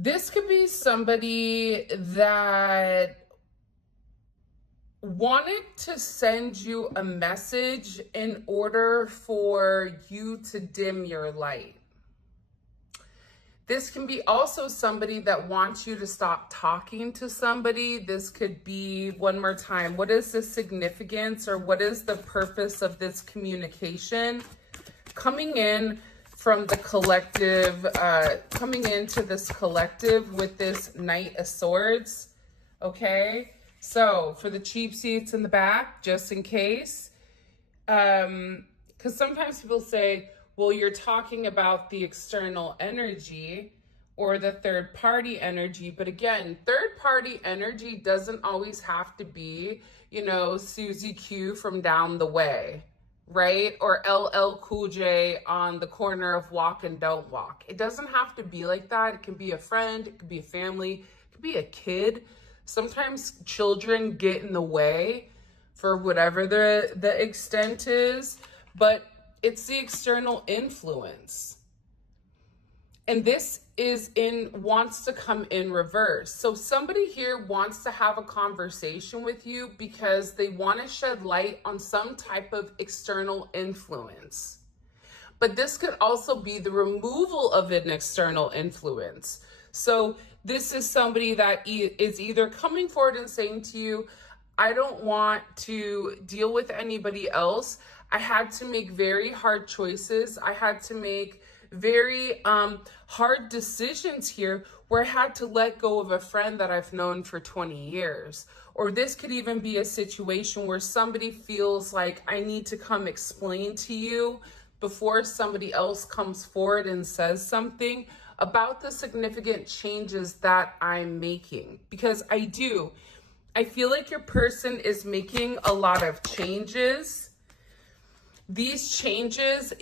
This could be somebody that wanted to send you a message in order for you to dim your light. This can be also somebody that wants you to stop talking to somebody. This could be, one more time, what is the significance or what is the purpose of this communication? Coming in from the collective, coming into this collective with this Knight of Swords, okay? So for the cheap seats in the back, just in case, because sometimes people say, well, you're talking about the external energy or the third party energy. But again, third party energy doesn't always have to be, Susie Q from down the way, right? Or LL Cool J on the corner of Walk and Don't Walk. It doesn't have to be like that. It can be a friend, it could be a family, it could be a kid. Sometimes children get in the way for whatever the extent is, but it's the external influence. And this wants to come in reverse. So somebody here wants to have a conversation with you because they want to shed light on some type of external influence. But this could also be the removal of an external influence. So this is somebody that is either coming forward and saying to you, I don't want to deal with anybody else. I had to make very hard choices. I had to make very hard decisions here where I had to let go of a friend that I've known for 20 years. Or this could even be a situation where somebody feels like I need to come explain to you before somebody else comes forward and says something about the significant changes that I'm making. Because I feel like your person is making a lot of changes. These changes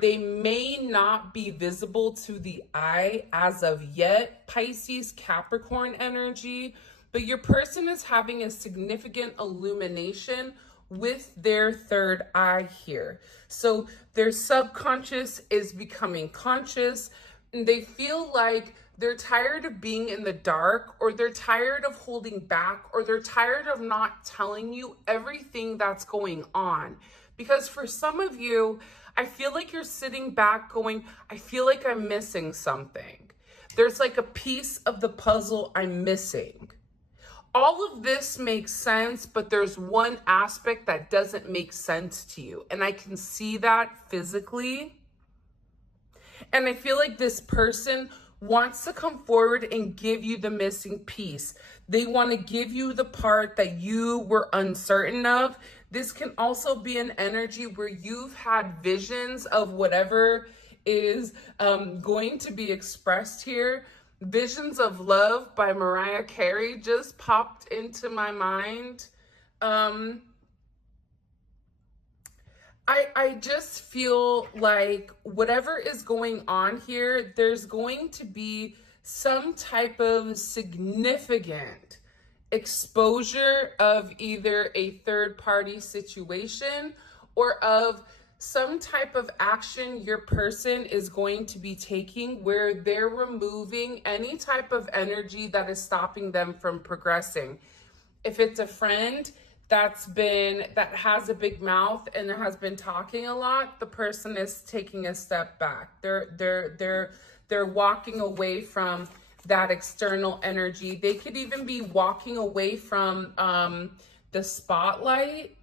they may not be visible to the eye as of yet, Pisces, Capricorn energy, but your person is having a significant illumination with their third eye here. So their subconscious is becoming conscious, and they feel like they're tired of being in the dark, or they're tired of holding back, or they're tired of not telling you everything that's going on. Because for some of you, I feel like you're sitting back going, I feel like I'm missing something. There's like a piece of the puzzle I'm missing. All of this makes sense, but there's one aspect that doesn't make sense to you. And I can see that physically. And I feel like this person wants to come forward and give you the missing piece. They want to give you the part that you were uncertain of. This can also be an energy where you've had visions of whatever is going to be expressed here. Visions of Love by Mariah Carey just popped into my mind. I just feel like whatever is going on here, there's going to be some type of significant exposure of either a third party situation or of some type of action your person is going to be taking where they're removing any type of energy that is stopping them from progressing. If it's a friend that has a big mouth and has been talking a lot, the person is taking a step back. They're walking away from that external energy. They could even be walking away from the spotlight.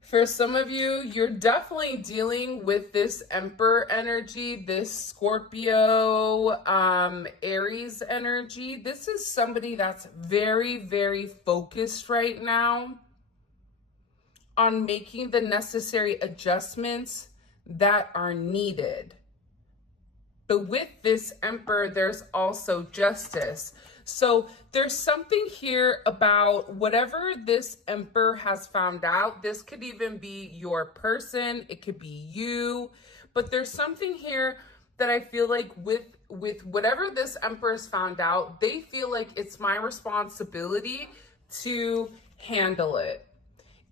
For some of you, you're definitely dealing with this Emperor energy, this Scorpio, Aries energy. This is somebody that's very, very focused right now on making the necessary adjustments that are needed. But with this Emperor, there's also justice. So there's something here about whatever this Emperor has found out. This could even be your person. It could be you. But there's something here that I feel like with whatever this Emperor has found out, they feel like it's my responsibility to handle it.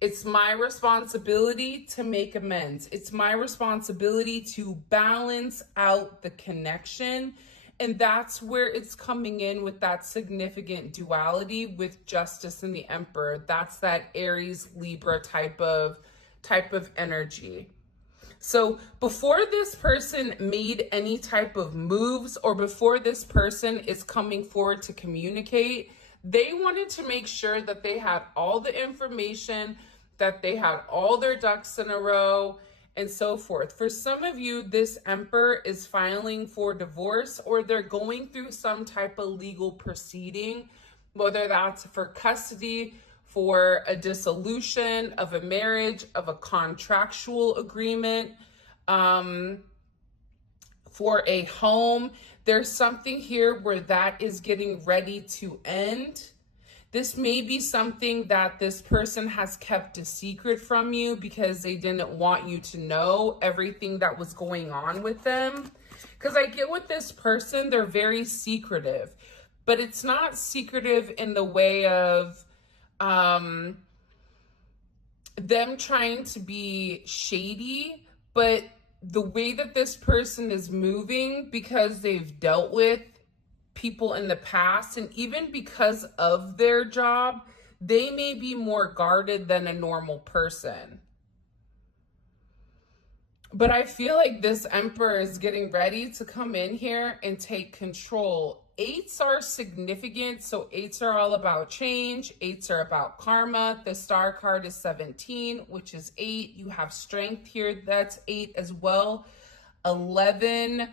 It's my responsibility to make amends. It's my responsibility to balance out the connection. And that's where it's coming in with that significant duality with Justice and the Emperor. That's that Aries Libra type of energy. So before this person made any type of moves, or before this person is coming forward to communicate, they wanted to make sure that they had all the information, that they had all their ducks in a row, and so forth. For some of you, this Emperor is filing for divorce, or they're going through some type of legal proceeding, whether that's for custody, for a dissolution of a marriage, of a contractual agreement, for a home. There's something here where that is getting ready to end. This may be something that this person has kept a secret from you because they didn't want you to know everything that was going on with them. Because I get with this person, they're very secretive, but it's not secretive in the way of them trying to be shady, but the way that this person is moving, because they've dealt with people in the past, and even because of their job, they may be more guarded than a normal person. But I feel like this Emperor is getting ready to come in here and take control. Eights are significant, so eights are all about change. Eights are about karma. The star card is 17, which is 8. You have strength here, that's 8 as well. 11,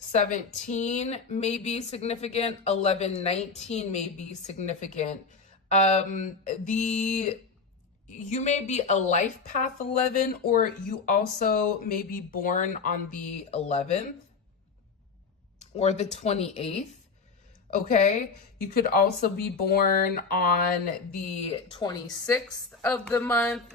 17 may be significant. 11, 19 may be significant. You may be a life path 11, or you also may be born on the 11th or the 28th. Okay, you could also be born on the 26th of the month.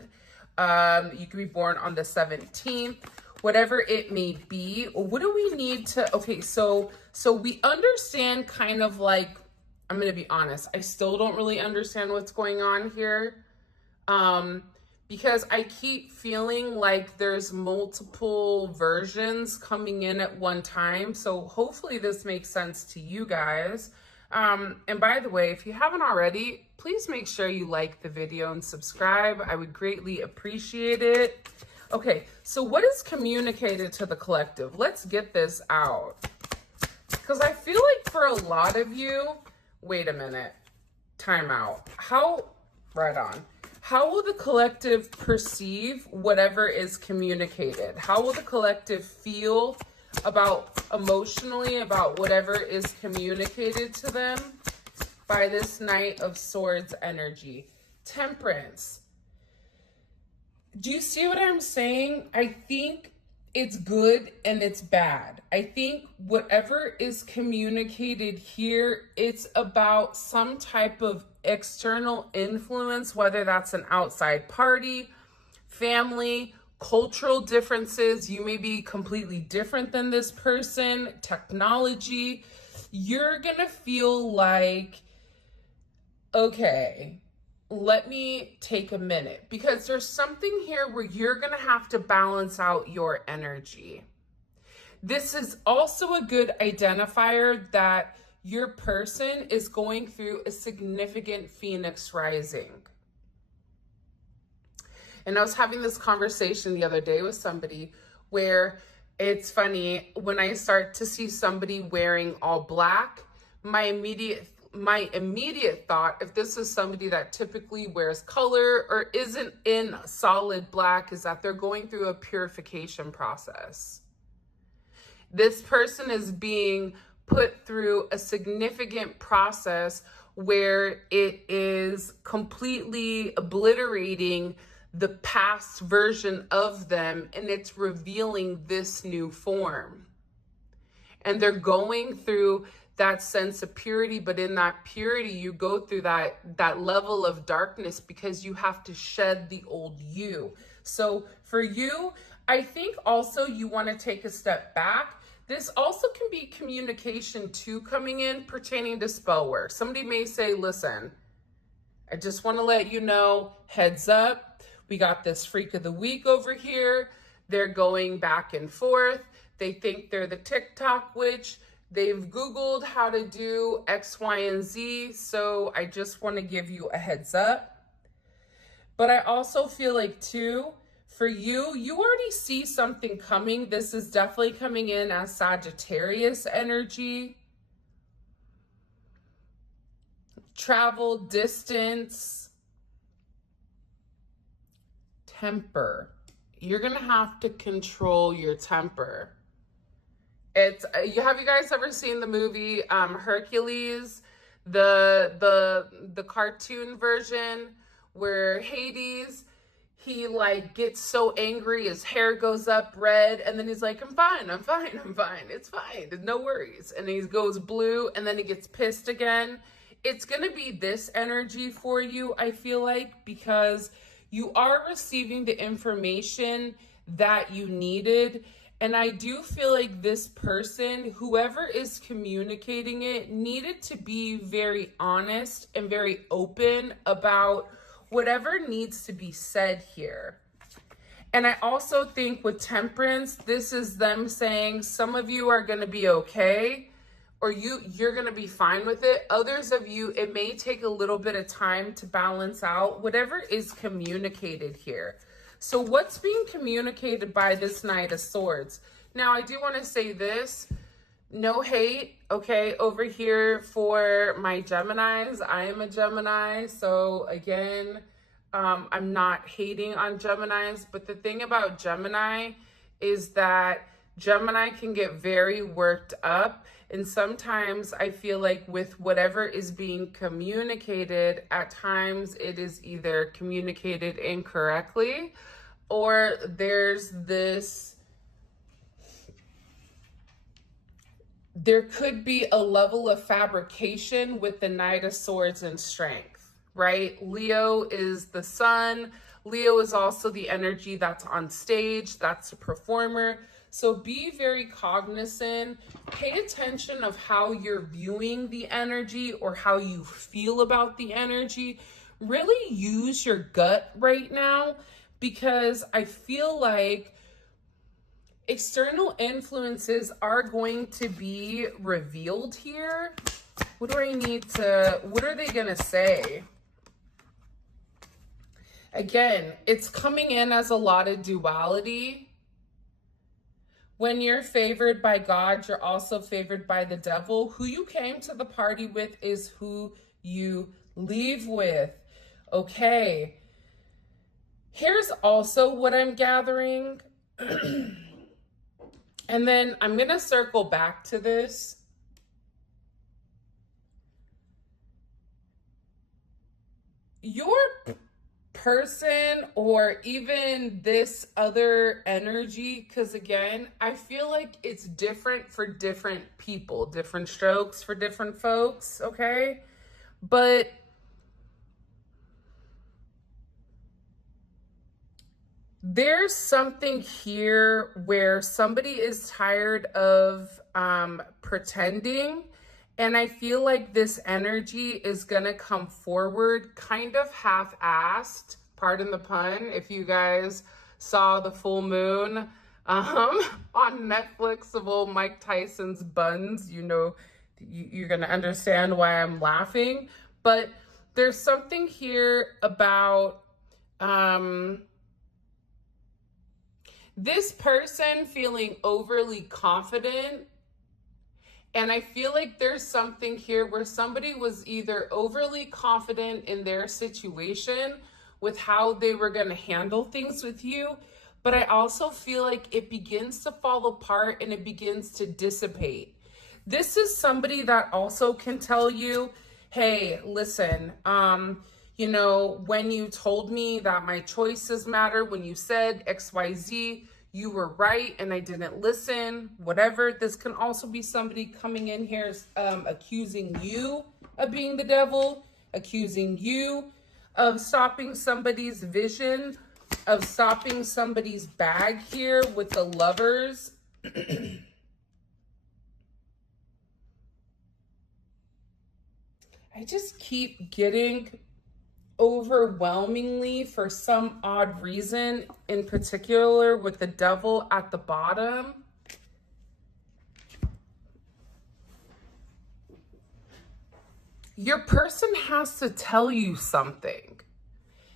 You could be born on the 17th, whatever it may be. What do we need to, okay, so we understand kind of like, I'm going to be honest, I still don't really understand what's going on here. Because I keep feeling like there's multiple versions coming in at one time. So hopefully this makes sense to you guys. And by the way, if you haven't already, please make sure you like the video and subscribe. I would greatly appreciate it. Okay, so what is communicated to the collective? Let's get this out. Because I feel like for a lot of you, wait a minute, time out. Right on. How will the collective perceive whatever is communicated? How will the collective feel emotionally about whatever is communicated to them by this Knight of Swords energy? Temperance. Do you see what I'm saying? I think it's good and it's bad. I think whatever is communicated here, it's about some type of external influence, whether that's an outside party, family, cultural differences. You may be completely different than this person, technology. You're gonna feel like, okay, let me take a minute, because there's something here where you're gonna have to balance out your energy. This is also a good identifier that your person is going through a significant Phoenix rising. And I was having this conversation the other day with somebody where it's funny, when I start to see somebody wearing all black, my immediate thought, if this is somebody that typically wears color or isn't in solid black, is that they're going through a purification process. This person is being put through a significant process where it is completely obliterating the past version of them, and it's revealing this new form. And they're going through that sense of purity, but in that purity, you go through that level of darkness because you have to shed the old you. So for you, I think also you want to take a step back. This also can be communication too coming in pertaining to spell work. Somebody may say, listen, I just want to let you know, heads up, we got this freak of the week over here. They're going back and forth. They think they're the TikTok witch. They've Googled how to do X, Y, and Z. So I just want to give you a heads up. But I also feel like too, for you, you already see something coming. This is definitely coming in as Sagittarius energy. Travel, distance, temper. You're going to have to control your temper. Have you guys ever seen the movie Hercules, the cartoon version where Hades, he like gets so angry, his hair goes up red, and then he's like, I'm fine, it's fine, no worries. And he goes blue, and then he gets pissed again. It's going to be this energy for you, I feel like, because you are receiving the information that you needed. And I do feel like this person, whoever is communicating it, needed to be very honest and very open about whatever needs to be said here. And I also think with temperance, this is them saying some of you are going to be okay, or you're going to be fine with it. Others of you, it may take a little bit of time to balance out whatever is communicated here. So what's being communicated by this Knight of Swords? Now, I do want to say this. No hate, okay, over here for my Geminis. I am a Gemini. So again, I'm not hating on Geminis. But the thing about Gemini is that Gemini can get very worked up. And sometimes I feel like with whatever is being communicated, at times it is either communicated incorrectly, or there could be a level of fabrication with the Knight of Swords and Strength, right? Leo is the sun. Leo is also the energy that's on stage. That's a performer. So be very cognizant. Pay attention of how you're viewing the energy or how you feel about the energy. Really use your gut right now, because I feel like external influences are going to be revealed here. What are they going to say? Again, it's coming in as a lot of duality. When you're favored by God, you're also favored by the devil. Who you came to the party with is who you leave with. Okay. Here's also what I'm gathering. And then I'm going to circle back to this. Your person, or even this other energy, because again, I feel like it's different for different people, different strokes for different folks, okay? But there's something here where somebody is tired of pretending. And I feel like this energy is going to come forward kind of half-assed, pardon the pun, if you guys saw the full moon on Netflix of old Mike Tyson's buns, you know, you're going to understand why I'm laughing. But there's something here about this person feeling overly confident. And I feel like there's something here where somebody was either overly confident in their situation with how they were going to handle things with you, but I also feel like it begins to fall apart and it begins to dissipate. This is somebody that also can tell you, hey, listen, you know, when you told me that my choices matter, when you said XYZ, you were right and I didn't listen, whatever. This can also be somebody coming in here accusing you of being the devil, accusing you of stopping somebody's vision, of stopping somebody's bag here with the Lovers. I just keep getting overwhelmingly, for some odd reason, in particular with the devil at the bottom, your person has to tell you something.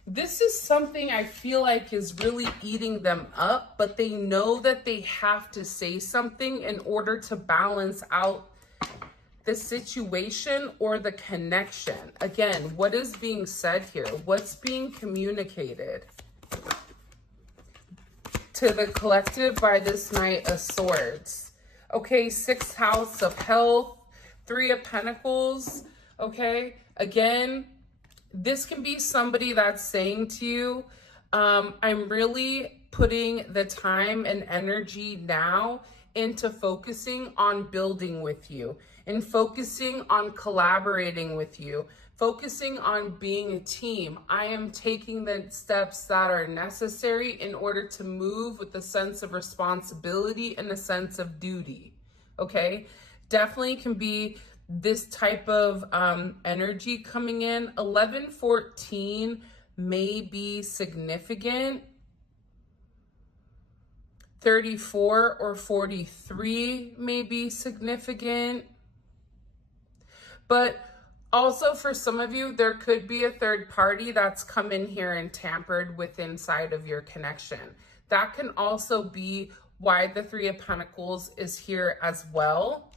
This is something I feel like is really eating them up, but they know that they have to say something in order to balance out the situation or the connection. Again, what is being said here? What's being communicated to the collective by this Knight of Swords? Okay, 6th house of health, 3 of Pentacles. Okay, again, this can be somebody that's saying to you, I'm really putting the time and energy now into focusing on building with you and focusing on collaborating with you, focusing on being a team. I am taking the steps that are necessary in order to move with a sense of responsibility and a sense of duty. Okay, definitely can be this type of energy coming in. 11-14 may be significant. 34 or 43 may be significant. But also for some of you, there could be a third party that's come in here and tampered with inside of your connection. That can also be why the 3 of Pentacles is here as well.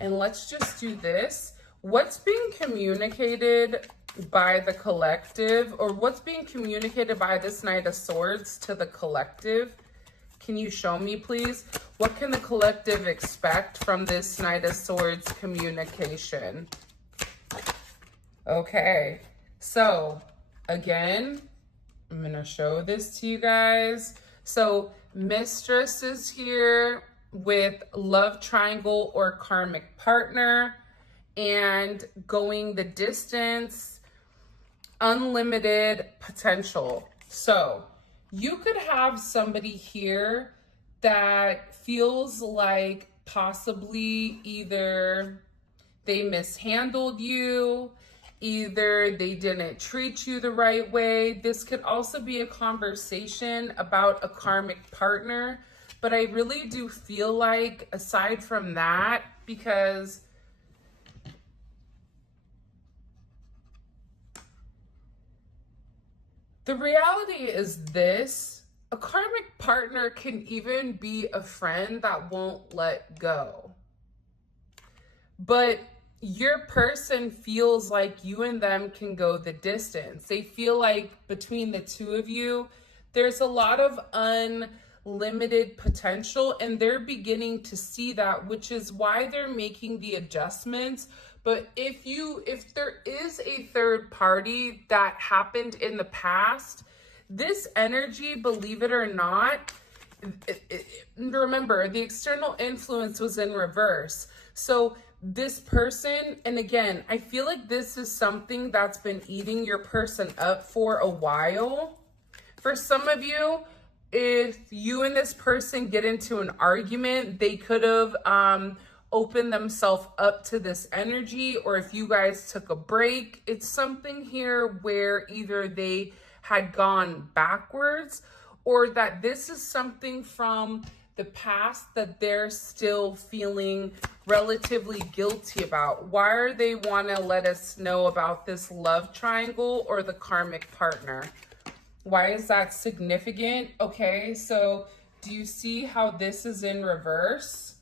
And let's just do this. What's being communicated by the collective, or what's being communicated by this Knight of Swords to the collective? Can you show me, please? What can the collective expect from this Knight of Swords communication? Okay, so again, I'm going to show this to you guys. So Mistress is here with love triangle or karmic partner, and going the distance, unlimited potential. So you could have somebody here that feels like possibly either they mishandled you, either they didn't treat you the right way. This could also be a conversation about a karmic partner. But I really do feel like, aside from that, because the reality is this: a karmic partner can even be a friend that won't let go. But your person feels like you and them can go the distance. They feel like between the two of you, there's a lot of unlimited potential, and they're beginning to see that, which is why they're making the adjustments. But if there is a third party that happened in the past, this energy, believe it or not, remember, the external influence was in reverse. So this person, and again, I feel like this is something that's been eating your person up for a while. For some of you, if you and this person get into an argument, they could have opened themselves up to this energy, or if you guys took a break, it's something here where either they had gone backwards, or that this is something from the past that they're still feeling relatively guilty about. Why are they want to let us know about this love triangle or the karmic partner? Why is that significant? Okay, so do you see how this is in reverse?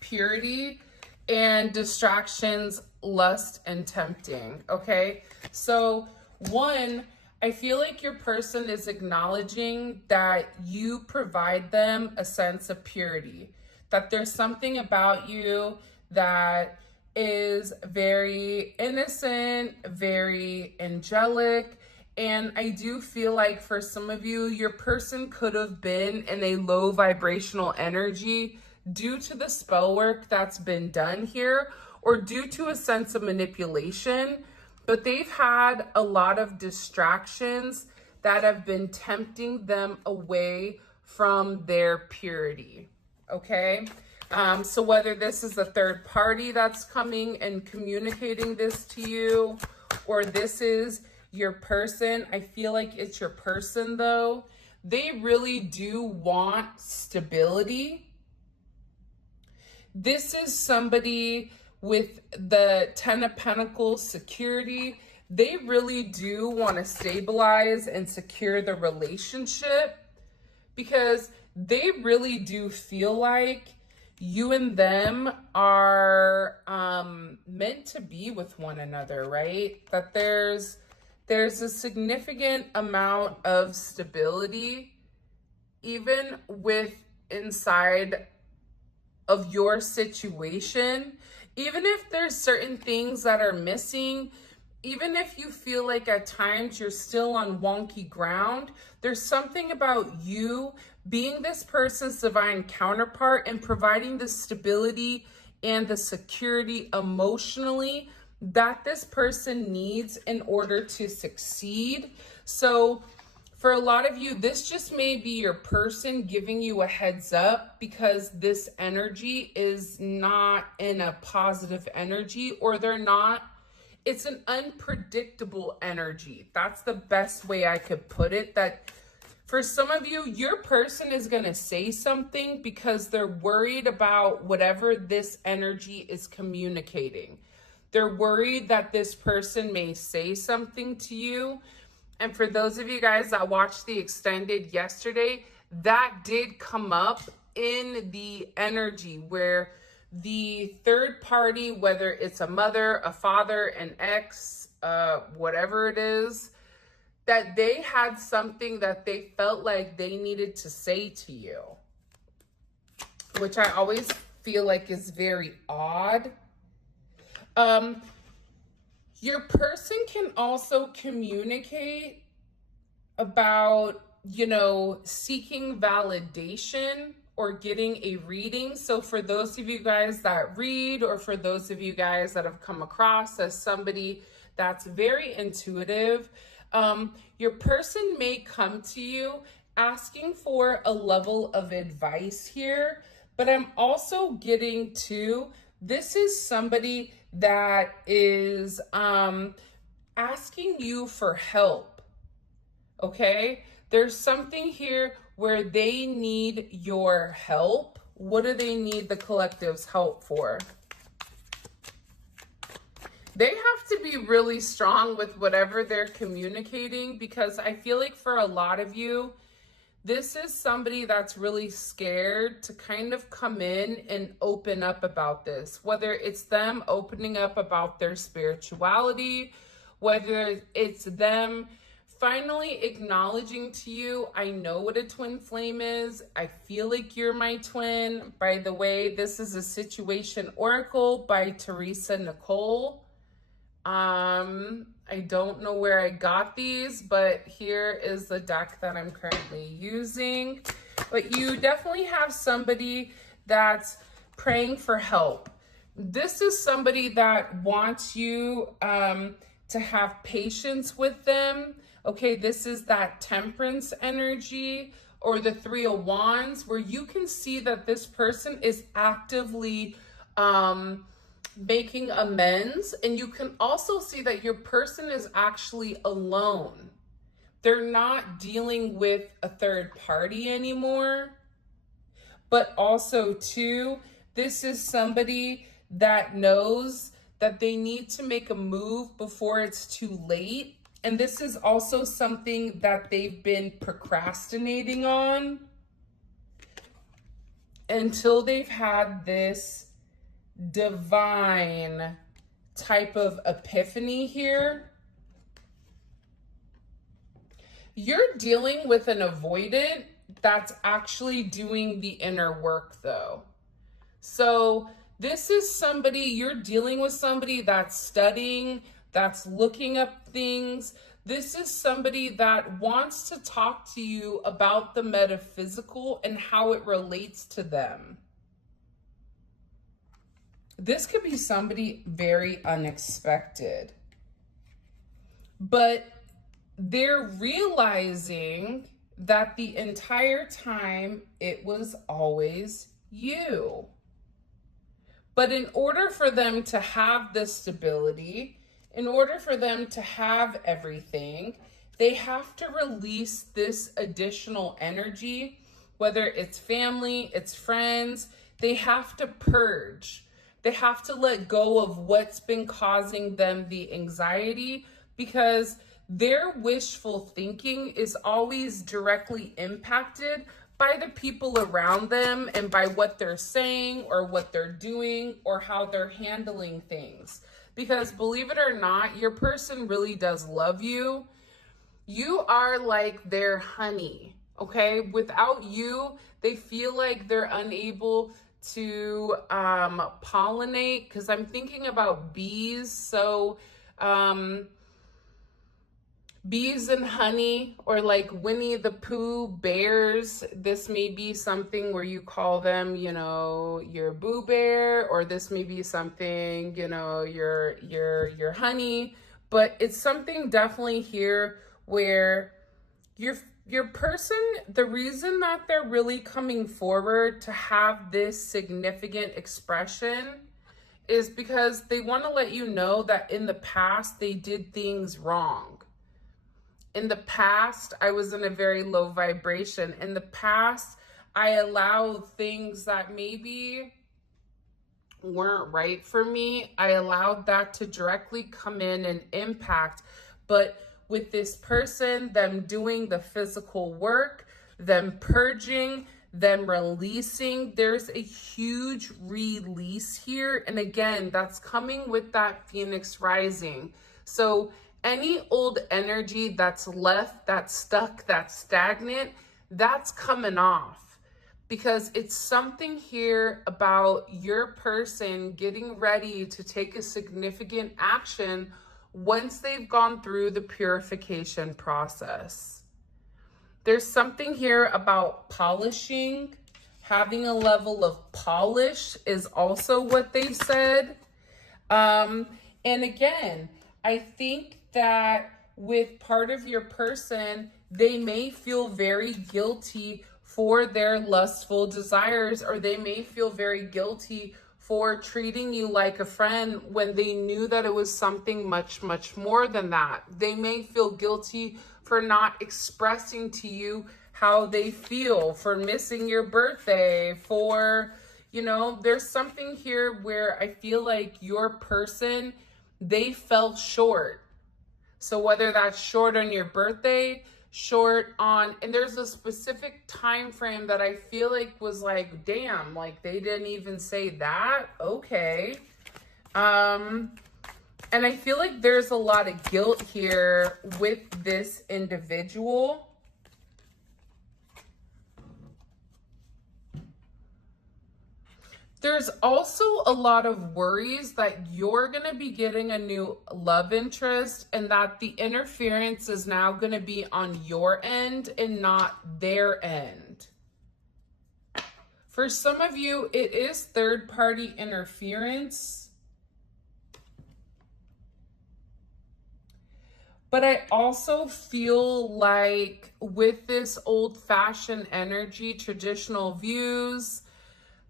Purity and distractions, lust, and tempting. Okay, so one, I feel like your person is acknowledging that you provide them a sense of purity, that there's something about you that is very innocent, very angelic. And I do feel like for some of you, your person could have been in a low vibrational energy due to the spell work that's been done here, or due to a sense of manipulation. But they've had a lot of distractions that have been tempting them away from their purity, okay? So whether this is a third party that's coming and communicating this to you, or this is your person. I feel like it's your person though. They really do want stability. This is somebody with the 10 of Pentacles, security. They really do want to stabilize and secure the relationship because they really do feel like you and them are meant to be with one another, right? That there's a significant amount of stability, even with inside of your situation. Even if there's certain things that are missing, even if you feel like at times you're still on wonky ground, there's something about you being this person's divine counterpart and providing the stability and the security emotionally that this person needs in order to succeed. So for a lot of you, this just may be your person giving you a heads up because this energy is not in a positive energy, or it's an unpredictable energy. That's the best way I could put it. That for some of you, your person is going to say something because they're worried about whatever this energy is communicating. They're worried that this person may say something to you. And for those of you guys that watched the extended yesterday, that did come up in the energy where the third party, whether it's a mother, a father, an ex, whatever it is, that they had something that they felt like they needed to say to you, which I always feel like is very odd. Your person can also communicate about, seeking validation or getting a reading. So for those of you guys that read, or for those of you guys that have come across as somebody that's very intuitive, your person may come to you asking for a level of advice here. But I'm also getting to, this is somebody that is asking you for help, okay? There's something here where they need your help. What do they need the collective's help for? They have to be really strong with whatever they're communicating, because I feel like for a lot of you, this is somebody that's really scared to kind of come in and open up about this, whether it's them opening up about their spirituality, whether it's them finally acknowledging to you, I know what a twin flame is. I feel like you're my twin. By the way, this is a situation oracle by Teresa Nicole. I don't know where I got these, but here is the deck that I'm currently using. But you definitely have somebody that's praying for help. This is somebody that wants you to have patience with them. Okay, this is that Temperance energy, or the Three of Wands, where you can see that this person is actively making amends, and you can also see that your person is actually alone. They're not dealing with a third party anymore. But also too, this is somebody that knows that they need to make a move before it's too late. And this is also something that they've been procrastinating on until they've had this divine type of epiphany here. You're dealing with an avoidant that's actually doing the inner work though. So this is somebody, you're dealing with somebody that's studying, that's looking up things. This is somebody that wants to talk to you about the metaphysical and how it relates to them. This could be somebody very unexpected, but they're realizing that the entire time it was always you. But in order for them to have this stability, in order for them to have everything, they have to release this additional energy, whether it's family, it's friends. They have to purge. They have to let go of what's been causing them the anxiety, because their wishful thinking is always directly impacted by the people around them and by what they're saying or what they're doing or how they're handling things. Because believe it or not, your person really does love you. You are like their honey, okay? Without you, they feel like they're unable to pollinate, because I'm thinking about bees. So bees and honey, or like Winnie the Pooh bears. This may be something where you call them, you know, your boo bear, or this may be something, you know, your honey. But it's something definitely here where your person, the reason that they're really coming forward to have this significant expression is because they want to let you know that in the past they did things wrong. In the past, I was in a very low vibration. In the past, I allowed things that maybe weren't right for me. I allowed that to directly come in and impact. But with this person, them doing the physical work, them purging, them releasing, there's a huge release here. And again, that's coming with that Phoenix rising. So any old energy that's left, that's stuck, that's stagnant, that's coming off, because it's something here about your person getting ready to take a significant action once they've gone through the purification process. There's something here about polishing. Having a level of polish is also what they said. And again, I think that with part of your person, they may feel very guilty for their lustful desires, or they may feel very guilty for treating you like a friend when they knew that it was something much, much more than that. They may feel guilty for not expressing to you how they feel, for missing your birthday, for, you know, there's something here where I feel like your person, they fell short. So whether that's short on your birthday, short on, and there's a specific time frame that I feel like was like, damn, like they didn't even say that. Okay. And I feel like there's a lot of guilt here with this individual. There's also a lot of worries that you're going to be getting a new love interest, and that the interference is now going to be on your end and not their end. For some of you, it is third-party interference. But I also feel like with this old-fashioned energy, traditional views,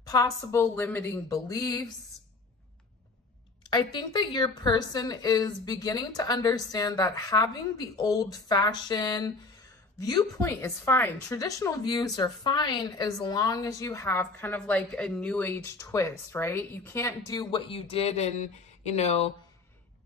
possible limiting beliefs, I think that your person is beginning to understand that having the old-fashioned viewpoint is fine. Traditional views are fine as long as you have kind of like a new age twist, right? You can't do what you did in, you know,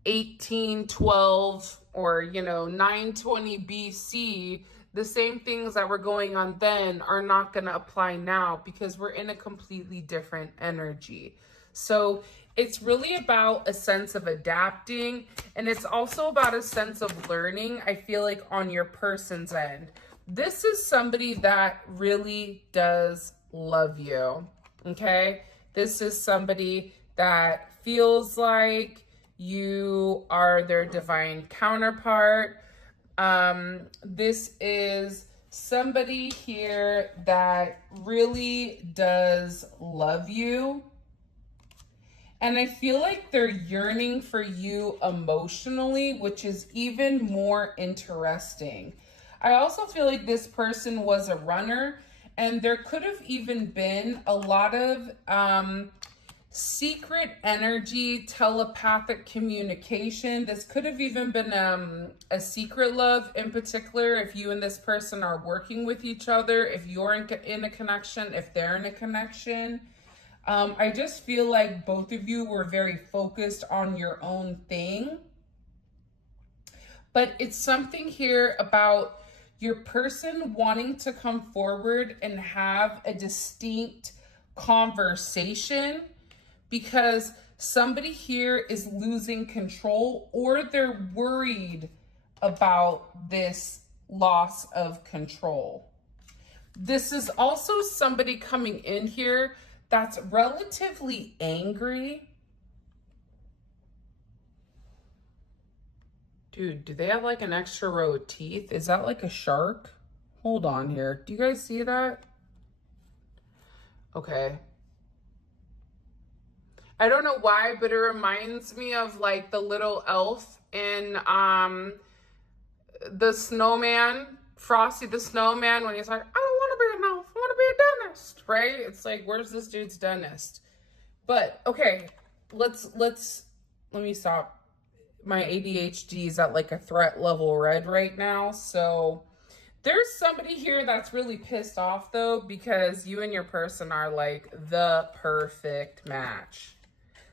1812 or, you know, 920 BC. The same things that were going on then are not going to apply now, because we're in a completely different energy. So it's really about a sense of adapting, and it's also about a sense of learning, I feel like, on your person's end. This is somebody that really does love you, okay? This is somebody that feels like you are their divine counterpart. This is somebody here that really does love you. And I feel like they're yearning for you emotionally, which is even more interesting. I also feel like this person was a runner, and there could have even been a lot of secret energy, telepathic communication. This could have even been a secret love in particular, if you and this person are working with each other, if you're in a connection, if they're in a connection. I just feel like both of you were very focused on your own thing. But it's something here about your person wanting to come forward and have a distinct conversation, because somebody here is losing control, or they're worried about this loss of control. This is also somebody coming in here that's relatively angry. Dude, do they have like an extra row of teeth? Is that like a shark? Hold on here. Do you guys see that? Okay. I don't know why, but it reminds me of like the little elf in the snowman, Frosty the Snowman, when he's like, I don't want to be an elf, I want to be a dentist, right? It's like, where's this dude's dentist? But okay, let me stop. My ADHD is at like a threat level red right now. So there's somebody here that's really pissed off though, because you and your person are like the perfect match.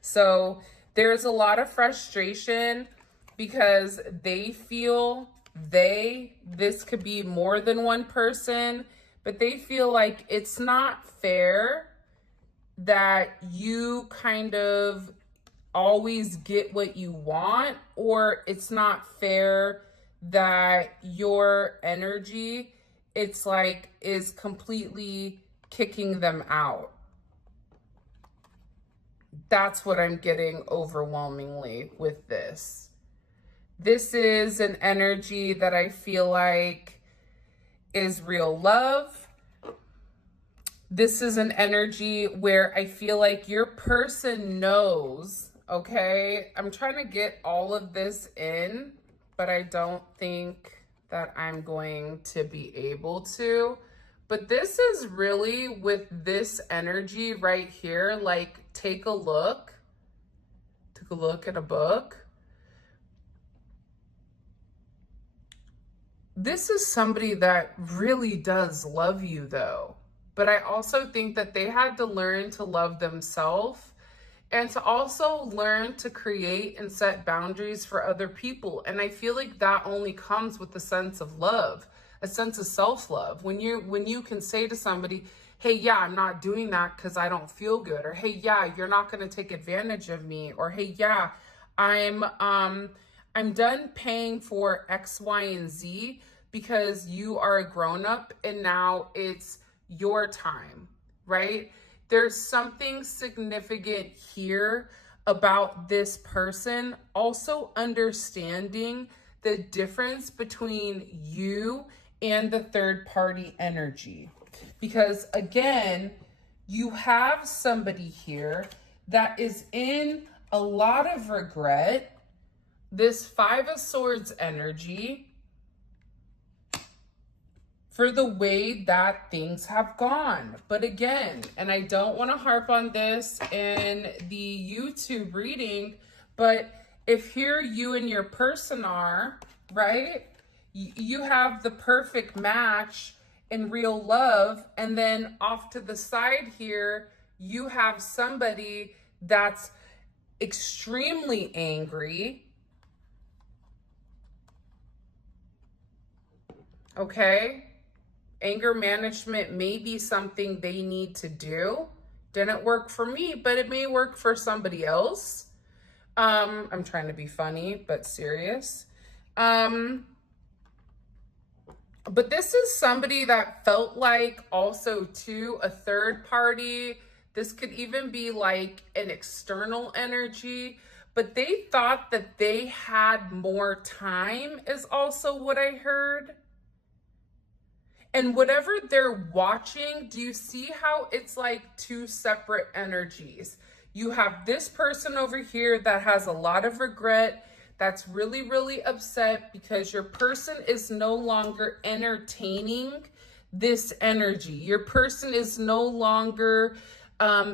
So there's a lot of frustration because they feel this could be more than one person, but they feel like it's not fair that you kind of always get what you want, or it's not fair that your energy, it's like, is completely kicking them out. That's what I'm getting overwhelmingly with this. This is an energy that I feel like is real love. This is an energy where I feel like your person knows, okay? I'm trying to get all of this in, but I don't think that I'm going to be able to. But this is really, with this energy right here, like, take a look at a book. This is somebody that really does love you though. But I also think that they had to learn to love themselves, and to also learn to create and set boundaries for other people. And I feel like that only comes with a sense of love, a sense of self-love. When you can say to somebody, hey, yeah, I'm not doing that because I don't feel good. Or, hey, yeah, you're not going to take advantage of me. Or, hey, yeah, I'm done paying for X, Y, and Z because you are a grown-up and now it's your time, right? There's something significant here about this person also understanding the difference between you and the third party energy. Because again, you have somebody here that is in a lot of regret. This Five of Swords energy, for the way that things have gone. But again, and I don't want to harp on this in the YouTube reading, but if here you and your person are, right, you have the perfect match in real love, and then off to the side here, you have somebody that's extremely angry, okay? Anger management may be something they need to do. Didn't work for me, but it may work for somebody else. I'm trying to be funny, but serious. But this is somebody that felt like also too a third party. This could even be like an external energy, but they thought that they had more time is also what I heard. And whatever they're watching, do you see how it's like two separate energies? You have this person over here that has a lot of regret, that's really, really upset because your person is no longer entertaining this energy. Your person is no longer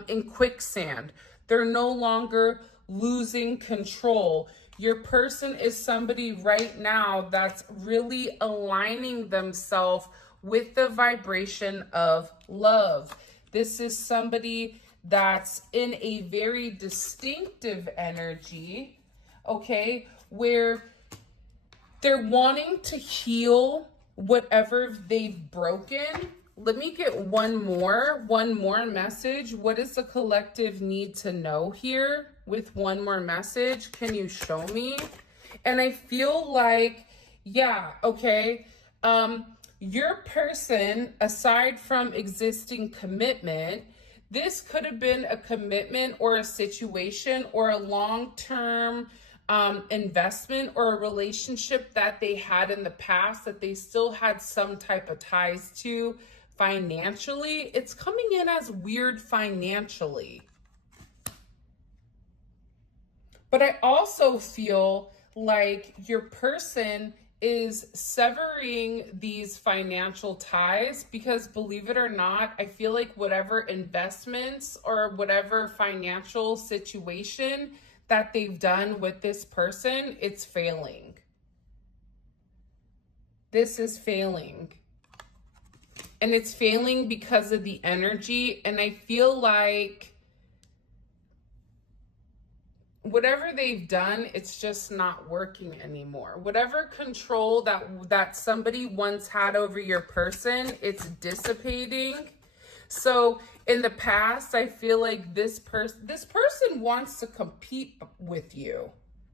in quicksand. They're no longer losing control. Your person is somebody right now that's really aligning themselves with the vibration of love. This is somebody that's in a very distinctive energy, okay, where they're wanting to heal whatever they've broken. Let me get one more message. What does the collective need to know here with one more message? Can you show me? And I feel like, yeah, okay. Your person, aside from existing commitment, this could have been a commitment or a situation or a long-term investment or a relationship that they had in the past that they still had some type of ties to financially. It's coming in as weird financially. But I also feel like your person is severing these financial ties because, believe it or not, I feel like whatever investments or whatever financial situation that they've done with this person, it's failing. This is failing. And it's failing because of the energy. And I feel like whatever they've done, it's just not working anymore. Whatever control that somebody once had over your person, it's dissipating. So in the past, I feel like this person wants to compete with you.